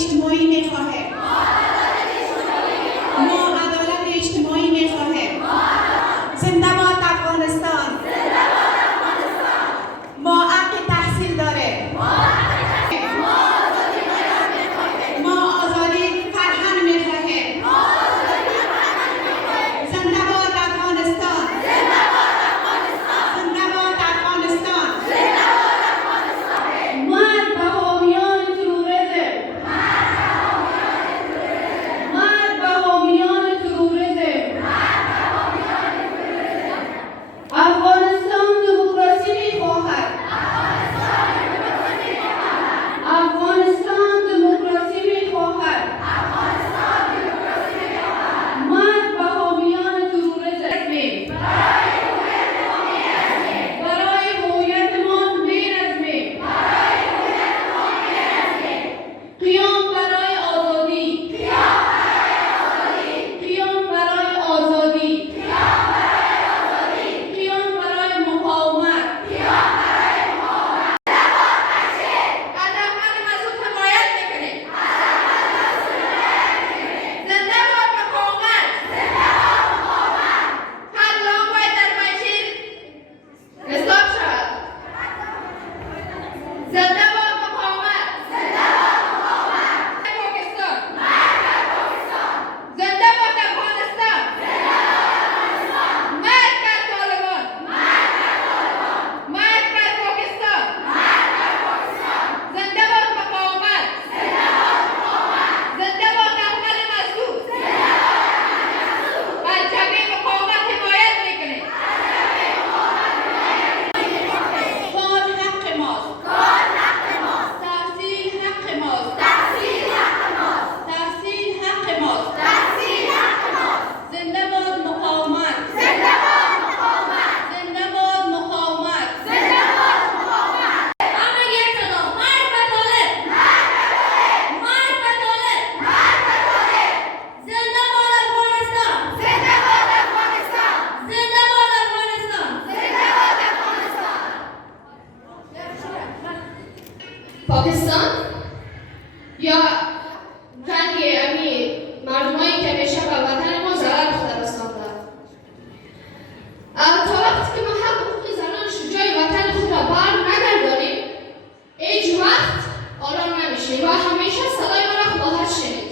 اجتماعی می‌خواهیم. ما عدالت اجتماعی می‌خواهیم. زنده باد افغانستان. ما حق تحصیل داریم. ما آزادی فرهنگ می‌خواهیم. زنده باد افغانستان. زنده باد افغانستان. مرد به حامیان تروریسم. مرد به حامیان تروریسم. افغانستان دموکراسی می‌خواهد. افغانستان دموکراسی می‌خواهد. مرد به حامیان تروریسم. برای هویتمان می‌رزمیم. قیام برای آزادی. قیام برای آزادی. قیام برای مقاومت. از احمد مسعود حمایت میکنیم. زنده باد مقاومت. هر لام باید در منشیر حساب شود. زنده باد مقاومت. پاکستان. زنده باد افغانستان. مرگ بر طالبان. مرگ بر پاکستان. زنده باد مقاومت. زنده باد احمد مسعود. از جبهه مقاومت حمایت میکنیم. کار حق ماست. تحصیل حق ماست. تحصیل حق ماست. زنده باد مقاومت. زنده باد مقاومت. همه یک صدا. مرگ به طالب. مرگ به طالب. زنده باد افغانستان. زنده باد افغانستان. پاکستان یا جنگ مردمایی که میشه به وطن ما ضرر خود رسانده. تا وقتی که ما حق حقوق زنان شجاع وطن خود را بر نگردانیم هیچ وقت آرام نمیشیم و همیشه صدای ما را خواهد شنید.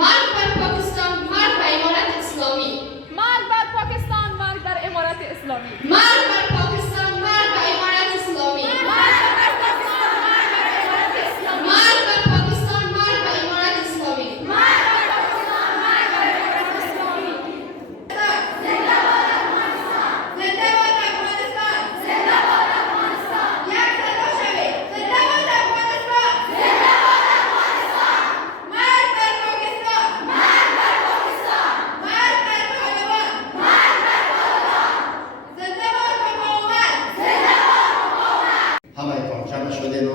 مرگ بر پاکستان، مرگ بر امارت اسلامی. مرگ بر پاکستان، مرگ بر امارت اسلامی. مرگ بر پاکستان، مرگ بر امارت اسلامی. مرگ بر پاکستان، مرگ بر امارت اسلامی. زنده باد افغانستان. یک صدا شوید. زنده باد افغانستان. مرگ بر پاکستان. مرگ بر طالبان. زنده باد مقاومت. همه جمع شدیم و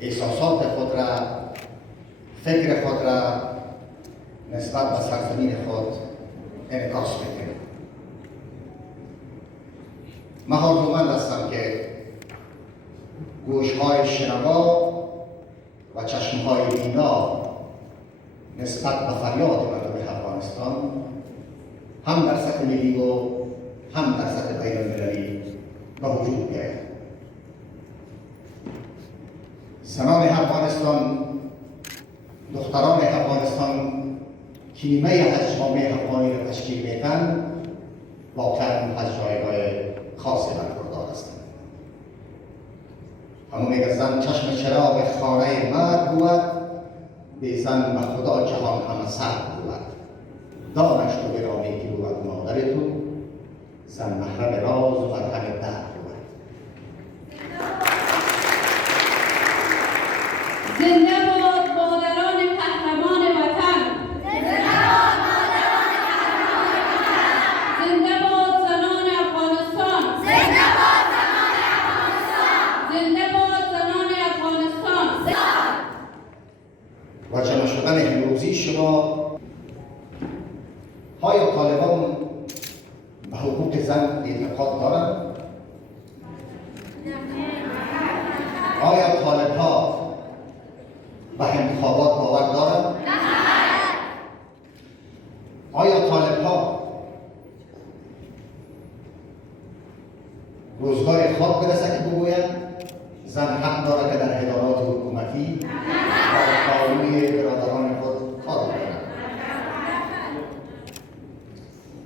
احساسات خود را، فکر خود را نسبت به سرزمین خود انعکاس میکنیم. من آرزومند هستم که گوش‌های شنوا و چشم‌های بینا نسبت به فریاد مردم افغانستان هم در سطح ملی و هم در سطح بین‌المللی به وجود بیاید. زنان افغانستان، دختران افغانستان که نیمه از جامعه افغانی را تشکیل میدن، واقعا از جایگاه خاصی برخوردار هستند. همون میگه زن چشم چراغ خانه مرد بود، به زن به خدا جهان همه سر بود. دانش تو گرامی که بود مادرتون، زن محرم راز و مرهم درد بود. زنده باد مادران قهرمان وطن. زنده باد زنان افغانستان. زنده باد زنان افغانستان. و جمع شدن امروزی شما، آیا طالبان به حقوق زن اعتقاد دارند؟ آیا طالب‌ها به انتخابات باور دارند؟ آیا طالب ها روزگار خواب برسه که بگویند زن حق داره که در ادارات حکومتی و قانونی برادران خود کار بکنند؟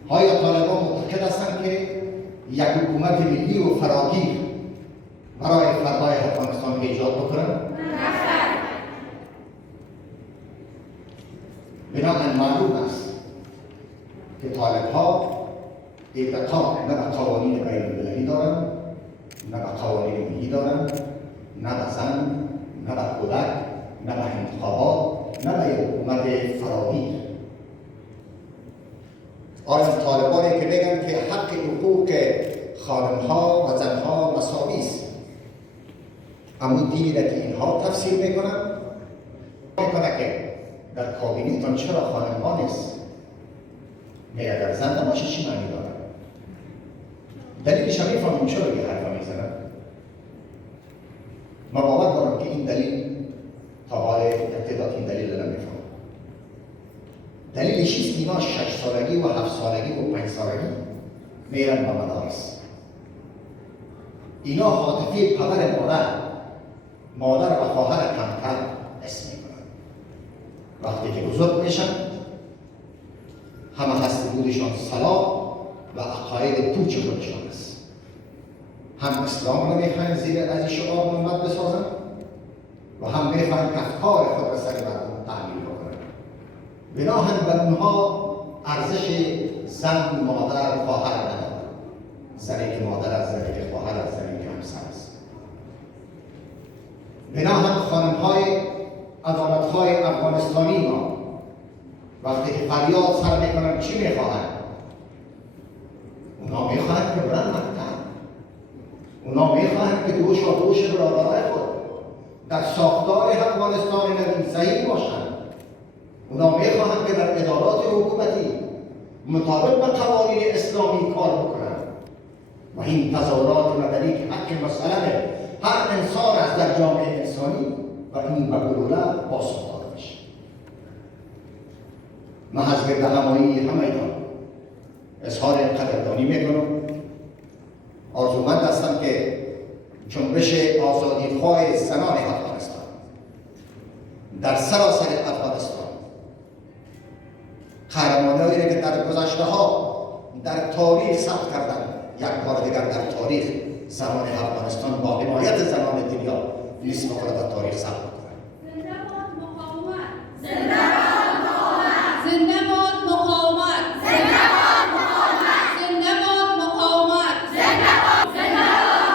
آیا طالبان معتقد هستند که یک حکومت ملی و فراگیر برای فردای افغانستان ایجاد بکنند؟ بنابراین معلوم است که طالب ها اعتقاد نه به قوانین بین المللی دارند، نه به قوانین ملی دارند، نه به زن، نه به کودک، نه به انتخابات، نه به یک حکومت فراگیر. آیا طالبانی که میگن که حق حقوق خانم‌ها و زن‌ها مساوی است، اما دینی را که اینها تفسیر میکنند میکنه که در کابینه‌تان چرا خانم‌ها نیست؟ میگه اگر زن نباشه چی معنی داره؟ دلیلش هم میفهمیم چرا این حرفا میزنن. من باور دارم که این دلیل تا حال ابتدا این دلیل رو نمیفهمم. دلیلش چیست؟ اینا 6 سالگی و 7 سالگی و 5 سالگی میرن به مدارس. اینا عاطفه پدر مادر و خواهر کمتر حس میکنن. وقتی که بزرگ میشن همه هست بودشان صلاح و عقاید پوچ خودشان است. هم اسلام رو میخواین زیر از شعار محمد بسازن و هم میخواین که افکار خود را سر مردم تعمیل بکنن. بناهن بر اونها ارزش زن، مادر، خواهر ندارن. زنی که مادر است، زنی که خواهر است، زنی که همسر است. بناهن خانم‌های عدالت‌های افغانستانی ما وقتی که فریاد سر میکنن چی میخواهند؟ اونا میخواهند که برن مکتب. اونا میخواهند که دوش و دوش برادرای خود در ساختار افغانستان نوین صحیح باشند. اونا میخواهند که در ادارات حکومتی مطابق به قوانین اسلامی کار بکنند و این تظاهرات مدنی که حق مسئله هر انسان است در جامعه انسانی و این به گلوله پاسخ داده میشه. من از گرد همایی همایتان اظهار قدردانی میکنم. آرزومند هستم که جنبش آزادیخواه زنان افغانستان در سراسر افغانستان قهرمانی‌هایی را که در گذشته ها در تاریخ ثبت کردن یک بار دیگر در تاریخ زنان افغانستان با حمایت زنان دنیا نسبت خود در تاریخ ثبت کنند. زنده باد مقاومت! زنده باد مقاومت! زنده باد مقاومت! زنده باد مقاومت! زنده باد مقاومت! زنده باد! زنده باد!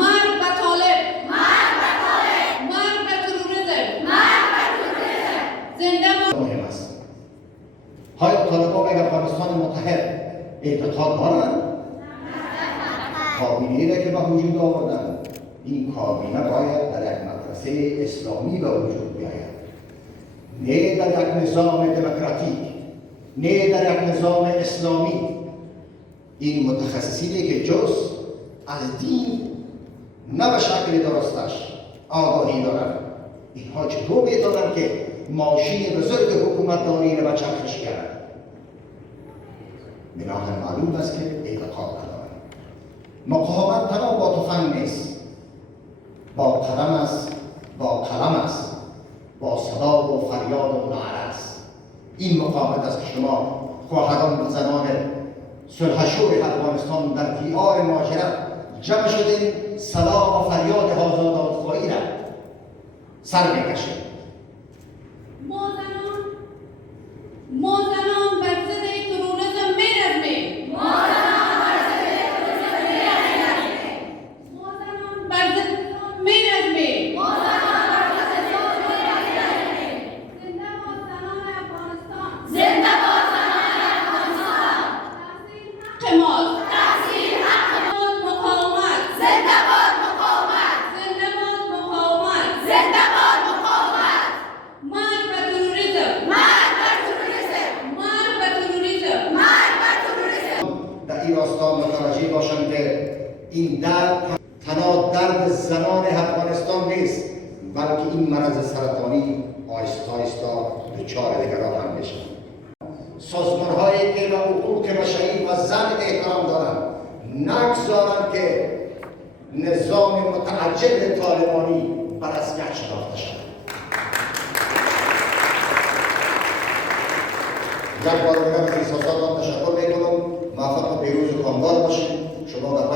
مرگ به طالب! مرگ به طالب! مرگ به تروریسم! مرگ به تروریسم! زنده باد! مهم است. های طالبان به افغانستان متحد اعتقاد دارند؟ کابینه‌ای را که به وجود آوردن، این کابینه باید در یک مدرسه اسلامی به وجود بیاید، نه در یک نظام دموکراتیک، نه در یک نظام اسلامی. این متخصصینی که جز از دین نه به شکل درستش آگاهی دارند، اینها چطور میتونند که ماشین بزرگ حکومتداری را به چرخش بیارند؟ بناهن معلوم است که اعتقاد ندارند. مقاومت تنها با تفنگ نیست، با قدم است، با قلم است، با صدا و فریاد و نعره است. این مقاومت است که شما خواهران و زنان صلحشور افغانستان در دیار مهاجرت جمع شدین صدا و فریاد آزادخواهی را سر میکشید. ما زنان بر ضد تروریسم می‌رزمیم. ما زنان بر ضد تروریسم می‌رزمیم. ما زنان بر ضد می‌رزمیم. ما زنان بر ضد می‌رزمیم. زنده باد زنان افغانستان. زنده باد زنان افغانستان. تحصیل حق ماست. تحصیل حق ماست. مقاومت. زنده باد مقاومت. زنده باد مقاومت. زنده باد مقاومت. مرگ به تروریسم. مرگ به تروریسم. مرگ به تروریسم. مرگ به تروریسم. در این راستا متوجه باشند که این درد تنها درد زنان افغانستان نیست، بلکه این مرض سرطانی آهسته آهسته دچار دیگران هم بشن. سازمان‌هایی که به حقوق بشری و زن احترام دارند نگذارند که نظام متعجل طالبانی بر اسکر شناخته شود. یک بار دیگر از احساساتم تشکر میکنم. موفق و پیروز و کامگار باشید. شما در